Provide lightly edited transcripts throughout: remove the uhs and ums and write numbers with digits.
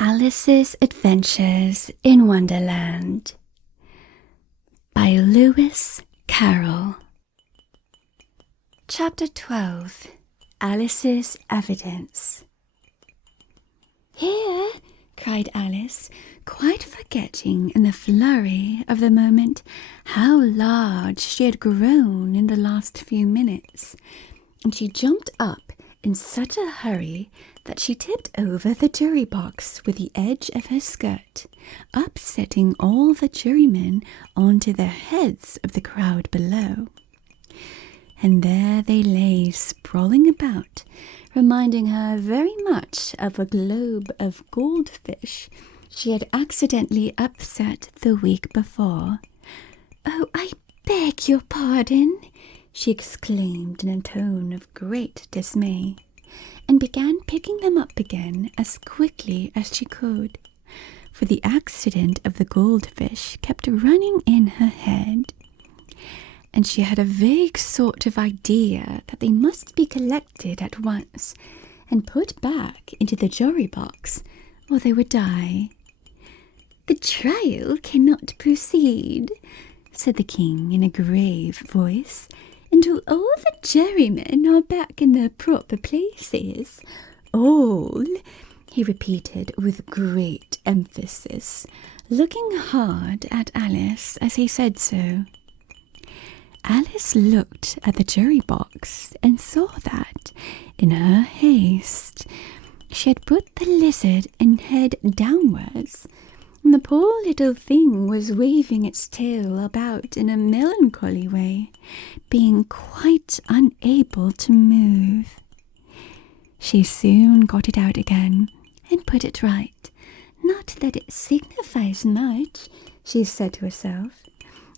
Alice's Adventures in Wonderland by Lewis Carroll. Chapter 12. Alice's Evidence. "Here!" cried Alice, quite forgetting in the flurry of the moment how large she had grown in the last few minutes, and she jumped up in such a hurry that she tipped over the jury box with the edge of her skirt, upsetting all the jurymen onto the heads of the crowd below. And there they lay sprawling about, reminding her very much of a globe of goldfish she had accidentally upset the week before. "Oh, I beg your pardon," she exclaimed in a tone of great dismay, and began picking them up again as quickly as she could, for the accident of the goldfish kept running in her head, and she had a vague sort of idea that they must be collected at once and put back into the jury box, or they would die. "The trial cannot proceed," said the king in a grave voice, "until all the jurymen are back in their proper places. All," he repeated with great emphasis, looking hard at Alice as he said so. Alice looked at the jury box and saw that, in her haste, she had put the lizard in head downwards, and the poor little thing was waving its tail about in a melancholy way, being quite unable to move. She soon got it out again and put it right. "Not that it signifies much," she said to herself.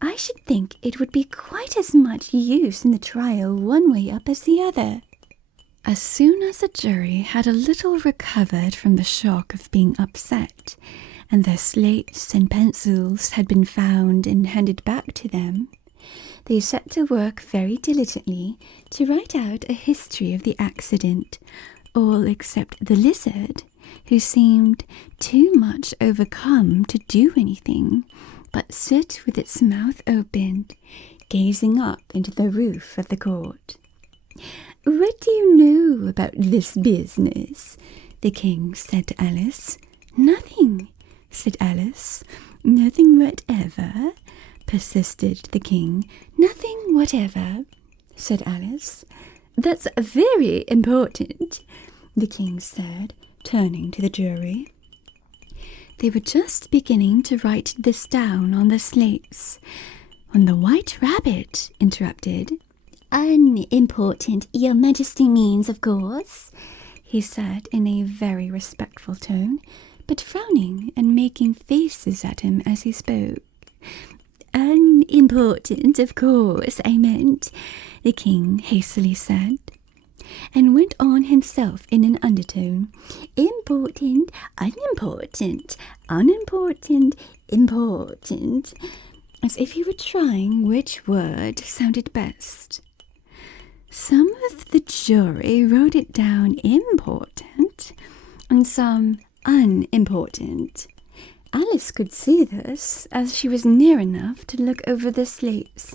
"I should think it would be quite as much use in the trial one way up as the other." As soon as the jury had a little recovered from the shock of being upset, and their slates and pencils had been found and handed back to them, they set to work very diligently to write out a history of the accident, all except the lizard, who seemed too much overcome to do anything but sit with its mouth opened, gazing up into the roof of the court. "What do you know about this business?" the king said to Alice. "Nothing," said Alice. "Nothing whatever?" persisted the king. "Nothing whatever," said Alice. "That's very important," the king said, turning to the jury. They were just beginning to write this down on the slates when the White Rabbit interrupted. "Unimportant, your majesty means, of course," he said in a very respectful tone, but frowning and making faces at him as he spoke. "Unimportant, of course, I meant," the king hastily said, and went on himself in an undertone. "Important, unimportant, unimportant, important," as if he were trying which word sounded best. Some of the jury wrote it down important, and some unimportant. Alice could see this, as she was near enough to look over the slates.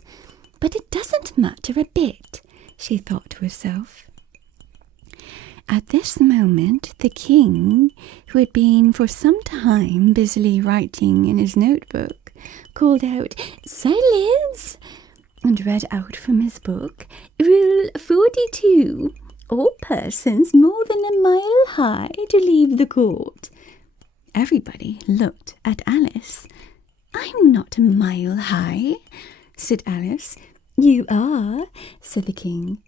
"But it doesn't matter a bit," she thought to herself. At this moment, the king, who had been for some time busily writing in his notebook, called out, "Silence!" and read out from his book, "Rule 42. All persons more than a mile high to leave the court." Everybody looked at Alice. "I'm not a mile high," said Alice. "You are," said the king.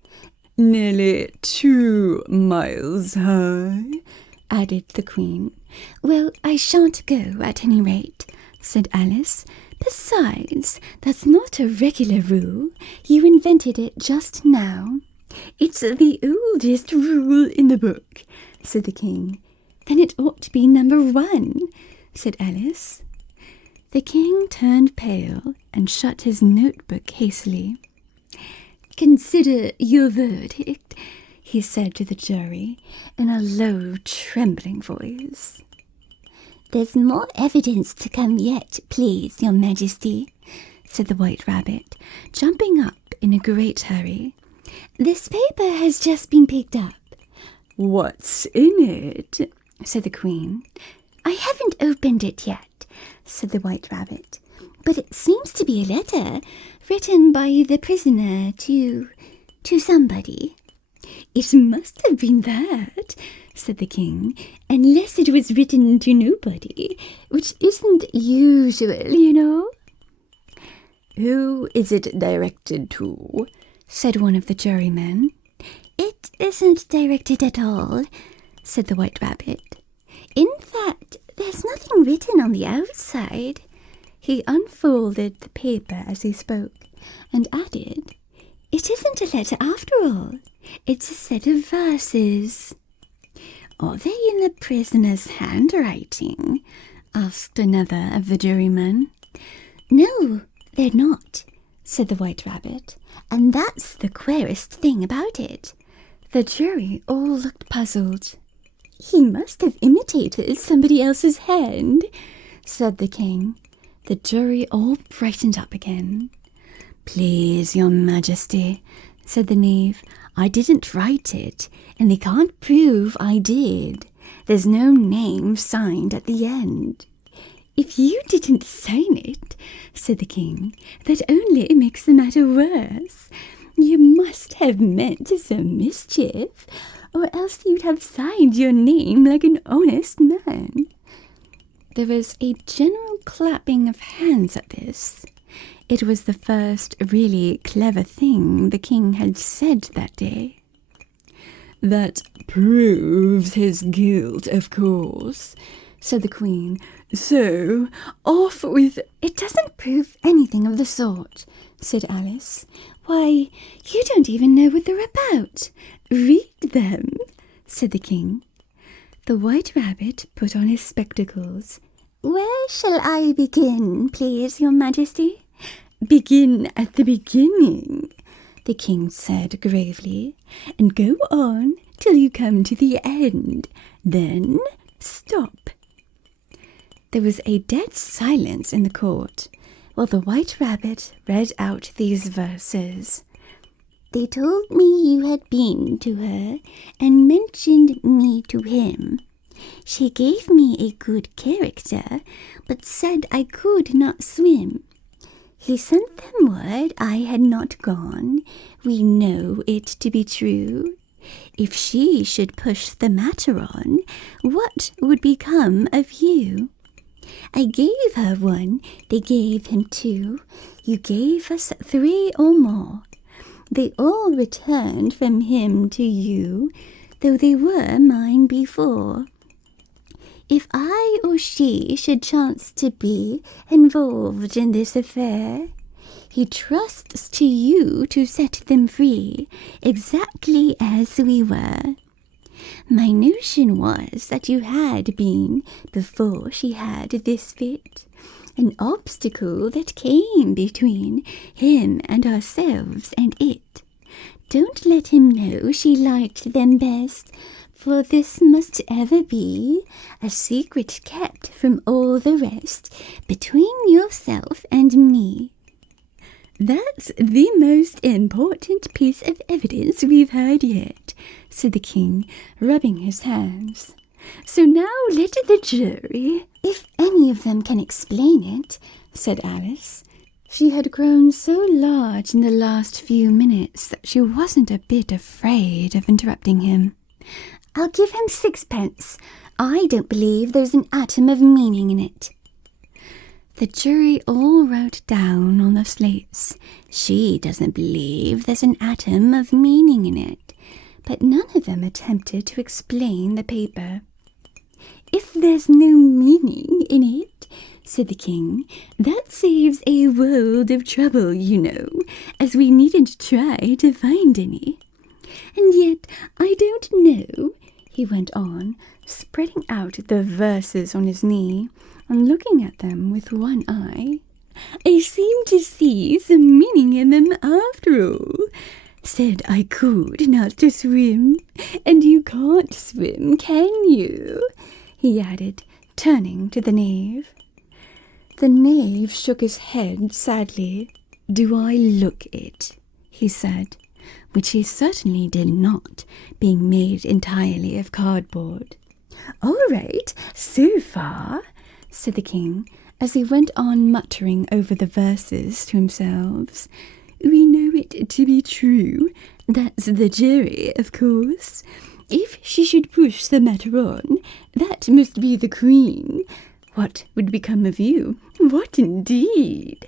"Nearly 2 miles high," added the queen. "Well, I shan't go, at any rate," said Alice. "Besides, that's not a regular rule. You invented it just now." "It's the oldest rule in the book," said the king. "Then it ought to be number 1, said Alice. The king turned pale and shut his notebook hastily. "Consider your verdict," he said to the jury in a low, trembling voice. "There's more evidence to come yet, please, your majesty," said the White Rabbit, jumping up in a great hurry. "This paper has just been picked up." "What's in it?" said the Queen. "I haven't opened it yet," said the White Rabbit, "but it seems to be a letter written by the prisoner to somebody." "It must have been that," said the King, "unless it was written to nobody, which isn't usual, you know." "Who is it directed to?" said one of the jurymen. "It isn't directed at all," said the White Rabbit. "In fact, there's nothing written on the outside." He unfolded the paper as he spoke, and added, "It isn't a letter after all. It's a set of verses." "Are they in the prisoner's handwriting?" asked another of the jurymen. "No, they're not," said the White Rabbit, "and that's the queerest thing about it." The jury all looked puzzled. "He must have imitated somebody else's hand," said the King. The jury all brightened up again. "Please, your majesty," said the knave, "I didn't write it, and they can't prove I did. There's no name signed at the end." "If you didn't sign it," said the King, "that only makes the matter worse. You must have meant some mischief, or else you'd have signed your name like an honest man." There was a general clapping of hands at this. It was the first really clever thing the King had said that day. "That proves his guilt, of course," said the Queen. "So, off with—" "It doesn't prove anything of the sort," said Alice. "Why, you don't even know what they're about. Read them," said the King. The White Rabbit put on his spectacles. "Where shall I begin, please, your majesty?" "Begin at the beginning," the King said gravely, "and go on till you come to the end. Then stop." There was a dead silence in the court while the White Rabbit read out these verses. "They told me you had been to her and mentioned me to him. She gave me a good character, but said I could not swim. He sent them word I had not gone. We know it to be true. If she should push the matter on, what would become of you? I gave her one, they gave him two. You gave us three or more. They all returned from him to you, though they were mine before. If I or she should chance to be involved in this affair, he trusts to you to set them free, exactly as we were. My notion was that you had been, before she had this fit, an obstacle that came between him and ourselves and it. Don't let him know she liked them best, for this must ever be a secret kept from all the rest between yourself and me." "That's the most important piece of evidence we've heard yet," said the King, rubbing his hands. "So now let the jury—" "If any of them can explain it," said Alice. She had grown so large in the last few minutes that she wasn't a bit afraid of interrupting him. "I'll give him 6 pence. I don't believe there's an atom of meaning in it." The jury all wrote down on the slates, "She doesn't believe there's an atom of meaning in it," but none of them attempted to explain the paper. "If there's no meaning in it," said the King, "that saves a world of trouble, you know, as we needn't try to find any. And yet, I don't know," he went on, spreading out the verses on his knee and looking at them with one eye. "I seem to see some meaning in them after all. Said I could not to swim, and you can't swim, can you?" he added, turning to the knave. The knave shook his head sadly. "Do I look it?" he said, which he certainly did not, being made entirely of cardboard. "All right, so far," said the king, as he went on muttering over the verses to himself. "We know it to be true. That's the jury, of course. If she should push the matter on, that must be the queen. What would become of you? What indeed?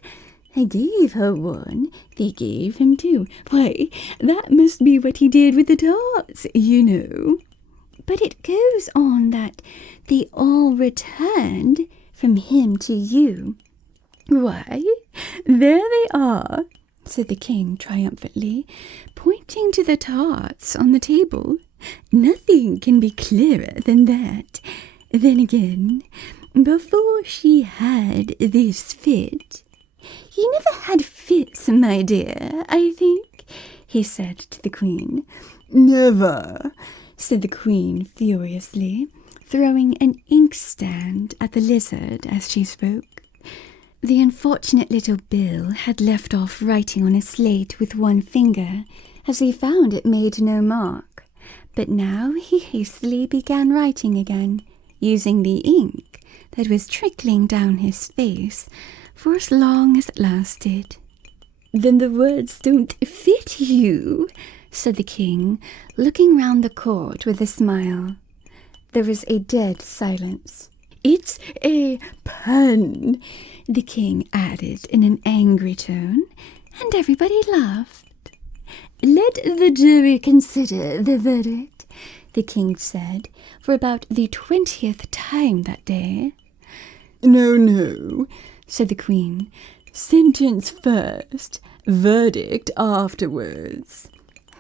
I gave her one, they gave him two. Why, that must be what he did with the tarts, you know. But it goes on that they all returned from him to you." "Why, there they are," said the king triumphantly, pointing to the tarts on the table. "Nothing can be clearer than that. Then again, before she had this fit—" "You never had fits, my dear, I think," he said to the queen. "Never," said the queen furiously, throwing an inkstand at the lizard as she spoke. The unfortunate little Bill had left off writing on his slate with one finger, as he found it made no mark, but now he hastily began writing again, using the ink that was trickling down his face for as long as it lasted. "Then the words don't fit you," said the king, looking round the court with a smile. There was a dead silence. "It's a pun," the king added in an angry tone, and everybody laughed. "Let the jury consider the verdict," the king said, for about the 20th time that day. No, said the queen. "Sentence first, verdict afterwards."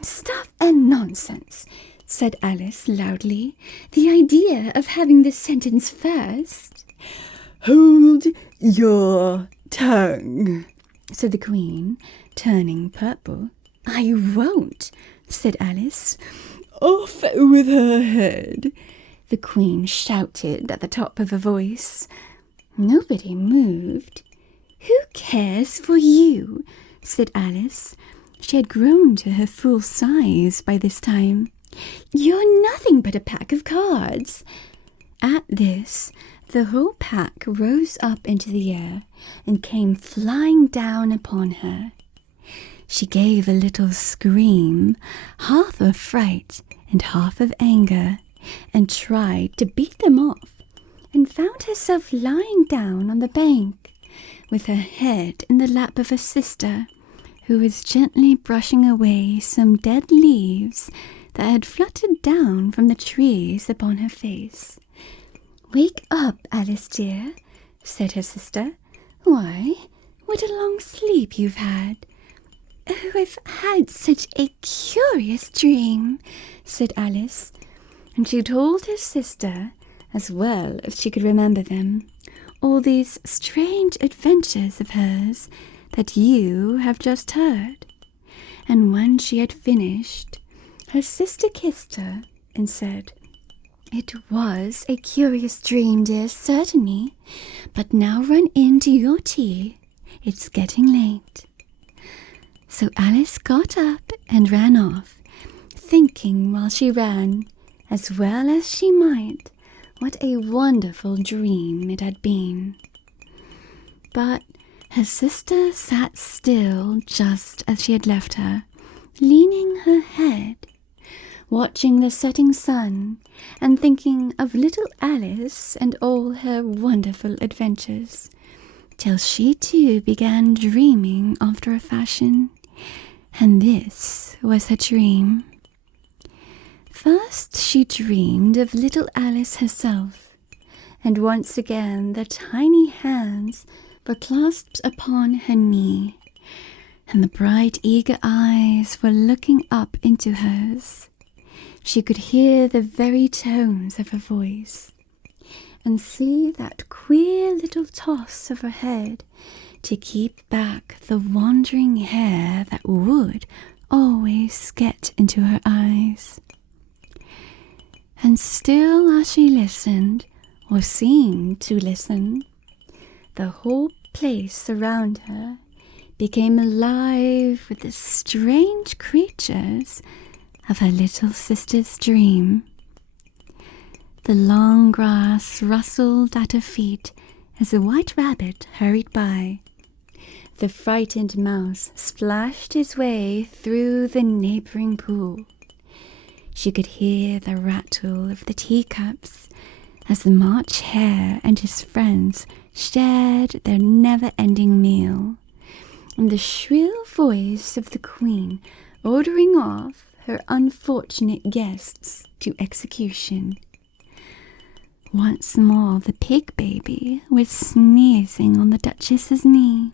"Stuff and nonsense," said Alice loudly. "The idea of having the sentence first." "Hold your tongue," said the queen, turning purple. "I won't," said Alice. "Off with her head," the queen shouted at the top of her voice. Nobody moved. "Who cares for you?" said Alice. She had grown to her full size by this time. "You're nothing but a pack of cards." At this, the whole pack rose up into the air and came flying down upon her. She gave a little scream, half of fright and half of anger, and tried to beat them off, and found herself lying down on the bank, with her head in the lap of her sister, who was gently brushing away some dead leaves that had fluttered down from the trees upon her face. "Wake up, Alice dear," said her sister. "Why, what a long sleep you've had." "Oh, I've had such a curious dream," said Alice, and she told her sister, as well as she could remember them, all these strange adventures of hers that you have just heard. And when she had finished, her sister kissed her and said, "It was a curious dream, dear, certainly, but now run in to your tea. It's getting late." So Alice got up and ran off, thinking while she ran, as well as she might, what a wonderful dream it had been. But her sister sat still just as she had left her, leaning her head, watching the setting sun and thinking of little Alice and all her wonderful adventures, till she too began dreaming after a fashion. And this was her dream. First she dreamed of little Alice herself, and once again the tiny hands were clasped upon her knee, and the bright eager eyes were looking up into hers. She could hear the very tones of her voice, and see that queer little toss of her head to keep back the wandering hair that would always get into her eyes. And still as she listened, or seemed to listen. The whole place around her became alive with the strange creatures of her little sister's dream. The long grass rustled at her feet as a white rabbit hurried by. The frightened mouse splashed his way through the neighboring pool. She could hear the rattle of the teacups as the March Hare and his friends shared their never-ending meal, and the shrill voice of the Queen ordering off her unfortunate guests to execution. Once more the pig baby was sneezing on the Duchess's knee,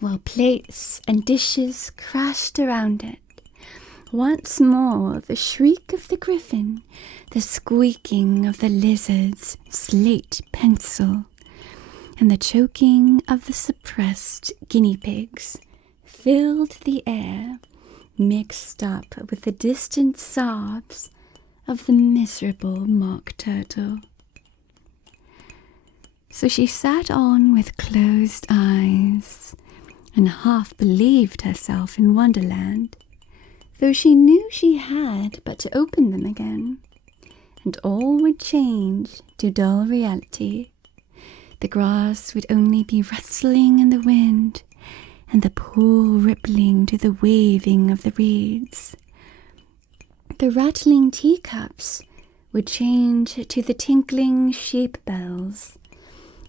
while plates and dishes crashed around it. Once more the shriek of the griffin, the squeaking of the lizard's slate pencil, and the choking of the suppressed guinea pigs filled the air, mixed up with the distant sobs of the miserable mock turtle. So she sat on with closed eyes and half believed herself in Wonderland, though she knew she had but to open them again, and all would change to dull reality. The grass would only be rustling in the wind, and the pool rippling to the waving of the reeds. The rattling teacups would change to the tinkling sheep bells,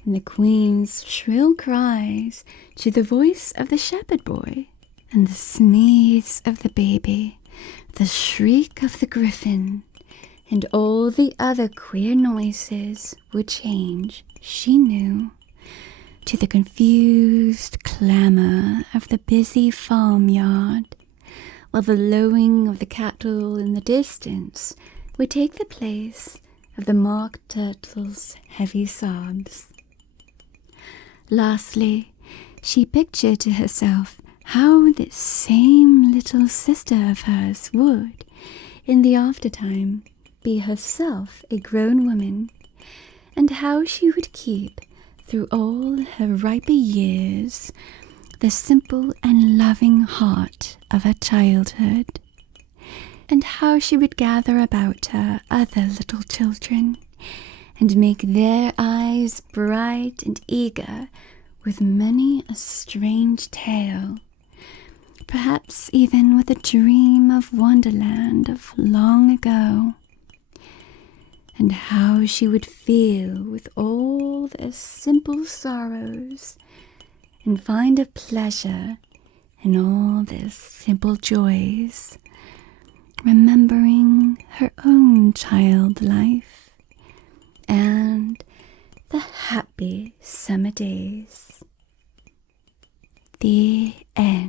and the Queen's shrill cries to the voice of the shepherd boy, and the sneeze of the baby, the shriek of the griffin, and all the other queer noises would change, she knew, to the confused clamour of the busy farmyard, while the lowing of the cattle in the distance would take the place of the mock turtle's heavy sobs. Lastly, she pictured to herself how this same little sister of hers would, in the aftertime, be herself a grown woman, and how she would keep, through all her riper years, the simple and loving heart of her childhood, and how she would gather about her other little children, and make their eyes bright and eager with many a strange tale, perhaps even with a dream of Wonderland of long ago, and how she would feel with all their simple sorrows and find a pleasure in all their simple joys, remembering her own child life and the happy summer days. The end.